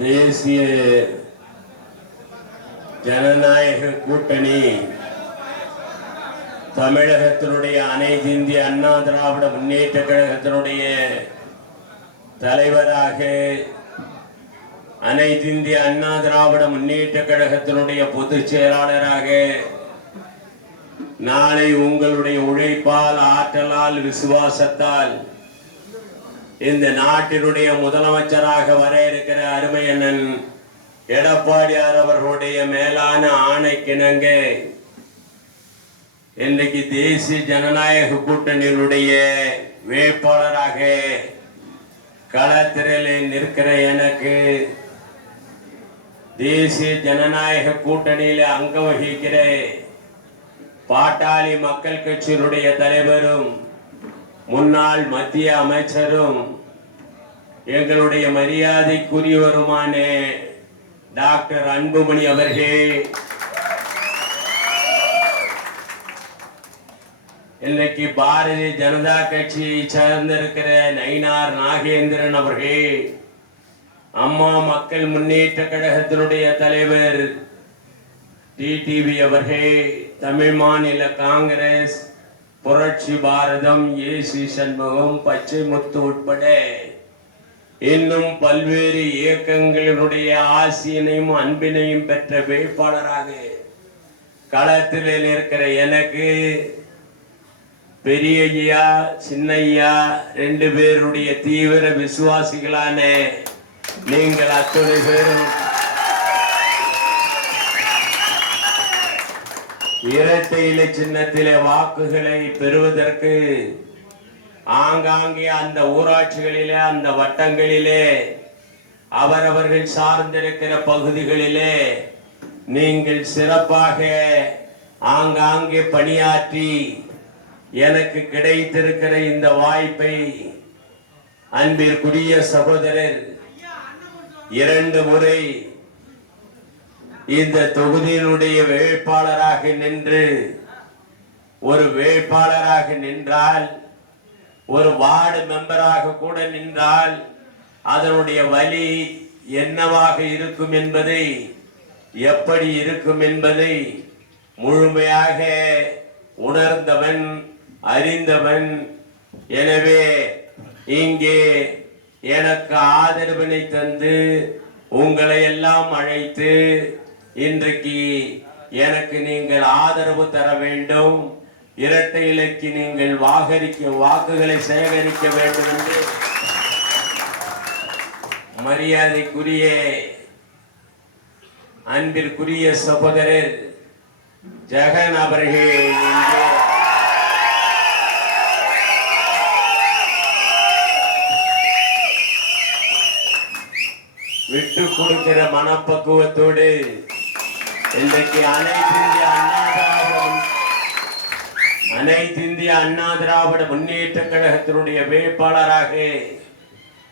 தேசிய ஜனநாயக கூட்டணி தமிழகத்தினுடைய அனைத்து இந்திய அண்ணா திராவிட முன்னேற்ற கழகத்தினுடைய தலைவராக, அனைத்து இந்திய அண்ணா திராவிட முன்னேற்ற கழகத்தினுடைய பொதுச் செயலாளராக நாளை உங்களுடைய உழைப்பால், ஆற்றலால், விசுவாசத்தால் இந்த நாட்டினுடைய முதலமைச்சராக வர இருக்கிற அருமை அண்ணன் எடப்பாடியார் அவர்களுடைய மேலான ஆணைக்கிணங்க இன்றைக்கு தேசிய ஜனநாயக கூட்டணியினுடைய வேட்பாளராக களத்திரலில் நிற்கிற எனக்கு, தேசிய ஜனநாயக கூட்டணியில் அங்கம் வகிக்கிற பாட்டாளி மக்கள் கட்சியினுடைய தலைவரும் முன்னாள் மத்திய அமைச்சரும் எங்களுடைய மரியாதைக்குரியவருமான டாக்டர் அன்புமணி அவர்கள், இன்றைக்கு பாரதிய ஜனதா கட்சியை சார்ந்திருக்கிற நயினார் நாகேந்திரன் அவர்கள், அம்மா மக்கள் முன்னேற்ற கழகத்தினுடைய தலைவர் டிடிவி அவர்கள், தமிழ் மாநில காங்கிரஸ், புரட்சி பாரதம், ஏசி சண்முகம், பச்சை முத்து உட்பட இன்னும் பல்வேறு இயக்கங்களினுடைய ஆசியினையும் அன்பினையும் பெற்ற வேட்பாளராக களத்தில் இருக்கிற எனக்கு பெரியய்யா, சின்னையா ரெண்டு பேருடைய தீவிர விசுவாசிகளான நீங்கள் அத்துணை பேரும் இரட்டை இலை சின்னத்திலே வாக்குகளை பெறுவதற்கு ஆங்காங்கே அந்த ஊராட்சிகளிலே, அந்த வட்டங்களிலே, அவரவர்கள் சார்ந்திருக்கிற பகுதிகளிலே நீங்கள் சிறப்பாக ஆங்காங்கே பணியாற்றி எனக்கு கிடைத்திருக்கிற இந்த வாய்ப்பை அன்பிற்குரிய சகோதரர் 2 முறை இந்த தொகுதியினுடைய வேட்பாளராக நின்று, ஒரு வேட்பாளராக நின்றால், ஒரு வார்டு மெம்பராக கூட நின்றால் அதனுடைய வலி என்னவாக இருக்கும் என்பதை, எப்படி இருக்கும் என்பதை முழுமையாக உணர்ந்தவன், அறிந்தவன். எனவே இங்கே எனக்கு ஆதரவினை தந்து உங்களை எல்லாம் அழைத்து இன்றைக்கு எனக்கு நீங்கள் ஆதரவு தர வேண்டும், இரட்டை இலைக்கு நீங்கள் வாக்குகளை சேகரிக்க வேண்டும் என்று மரியாதைக்குரிய அன்பிற்குரிய சகோதரர் ஜெகன் அவர்கள் விட்டு கொடுக்கிற மனப்பக்குவத்தோடு இன்றைக்கு அனைத்து இந்திய அண்ணா திராவிட முன்னேற்ற கழகத்தினுடைய வேட்பாளராக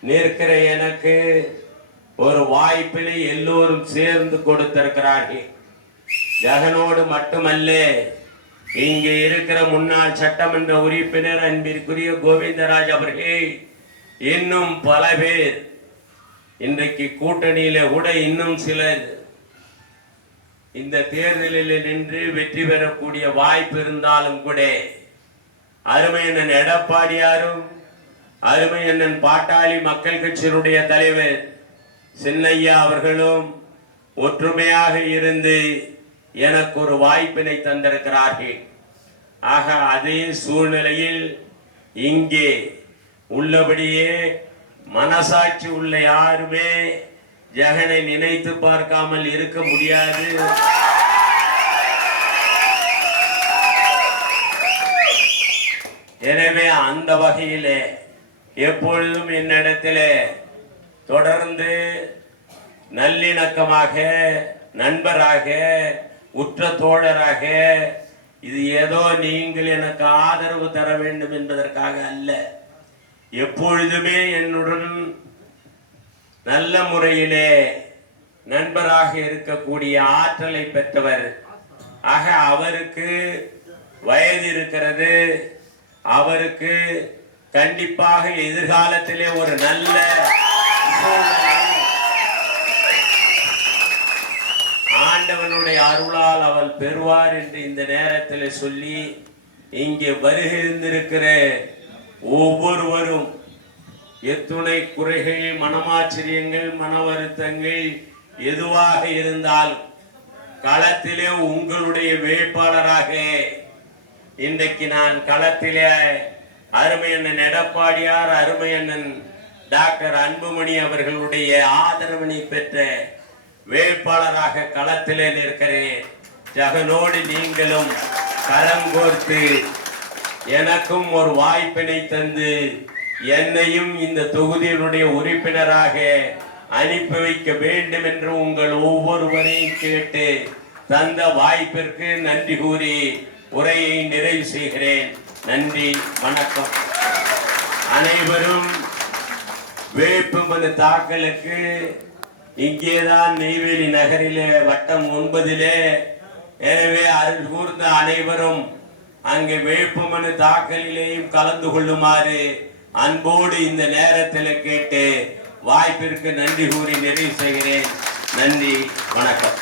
நிற்கிற எனக்கு ஒரு வாய்ப்பினை எல்லோரும் சேர்ந்து கொடுத்திருக்கிறார்கள். ஜெகனோடு மட்டுமல்ல, இங்கே இருக்கிற முன்னாள் சட்டமன்ற உறுப்பினர் அன்பிற்குரிய கோவிந்தராஜ் அவர்கள், இன்னும் பல பேர் இன்றைக்கு கூட்டணியில கூட இன்னும் சிலர் இந்த தேர்தலில் நின்று வெற்றி பெறக்கூடிய வாய்ப்பு இருந்தாலும் கூட அருமை அண்ணன் எடப்பாடியாரும், அருமை அண்ணன் பாட்டாளி மக்கள் கட்சியினுடைய தலைவர் சின்னையா அவர்களும் ஒற்றுமையாக இருந்து எனக்கு ஒரு வாய்ப்பினை தந்திருக்கிறார்கள். ஆக அதே சூழ்நிலையில் இங்கே உள்ளபடியே மனசாட்சி உள்ள யாருமே ஜெகனை நினைத்து பார்க்காமல் இருக்க முடியாது. எனவே அந்த வகையிலே எப்பொழுதும் என்னிடத்திலே தொடர்ந்து நல்லிணக்கமாக, நண்பராக, உற்ற தோழராக, இது ஏதோ நீங்கள் எனக்கு ஆதரவு தர வேண்டும் என்பதற்காக அல்ல, எப்பொழுதுமே என்னுடன் நல்ல முறையிலே நண்பராக இருக்கக்கூடிய ஆற்றலை பெற்றவர். ஆக அவருக்கு வயது இருக்கிறது, அவருக்கு கண்டிப்பாக எதிர்காலத்திலே ஒரு நல்ல இறைவனுடைய அருளால் அவள் பெறுவார் என்று இந்த நேரத்தில் சொல்லி இங்கே வருகின்றிருக்கிற ஒவ்வொருவரும் எத்துணை குறைகள், மனமாச்சரியங்கள், மன வருத்தங்கள் எதுவாக இருந்தாலும் களத்திலே உங்களுடைய வேட்பாளராக இன்றைக்கு நான் களத்திலே அருமை அண்ணன் எடப்பாடியார், அருமை அண்ணன் டாக்டர் அன்புமணி அவர்களுடைய ஆதரவினை பெற்ற வேட்பாளராக களத்திலே நிற்கிறேன். ஜகனோடு நீங்களும் கரம் கோர்த்து எனக்கும் ஒரு வாய்ப்பினை தந்து என்னையும் இந்த தொகுதியினுடைய உறுப்பினராக அனுப்பி வைக்க வேண்டும் என்று உங்கள் ஒவ்வொருவரையும் கேட்டு தந்த வாய்ப்பிற்கு நன்றி கூறி உரையை நிறைவு செய்கிறேன். நன்றி, வணக்கம். அனைவரும் வேட்புமனு தாக்கலுக்கு இங்கேதான் நெய்வேலி நகரிலே வட்டம் 9 எனவே அருள் கூர்ந்த அனைவரும் அங்கே வேட்புமனு தாக்கலிலேயும் கலந்து கொள்ளுமாறு அன்போடு இந்த நேரத்தில் கேட்டு வாய்ப்பிற்கு நன்றி கூறி நிறைவு செய்கிறேன். நன்றி, வணக்கம்.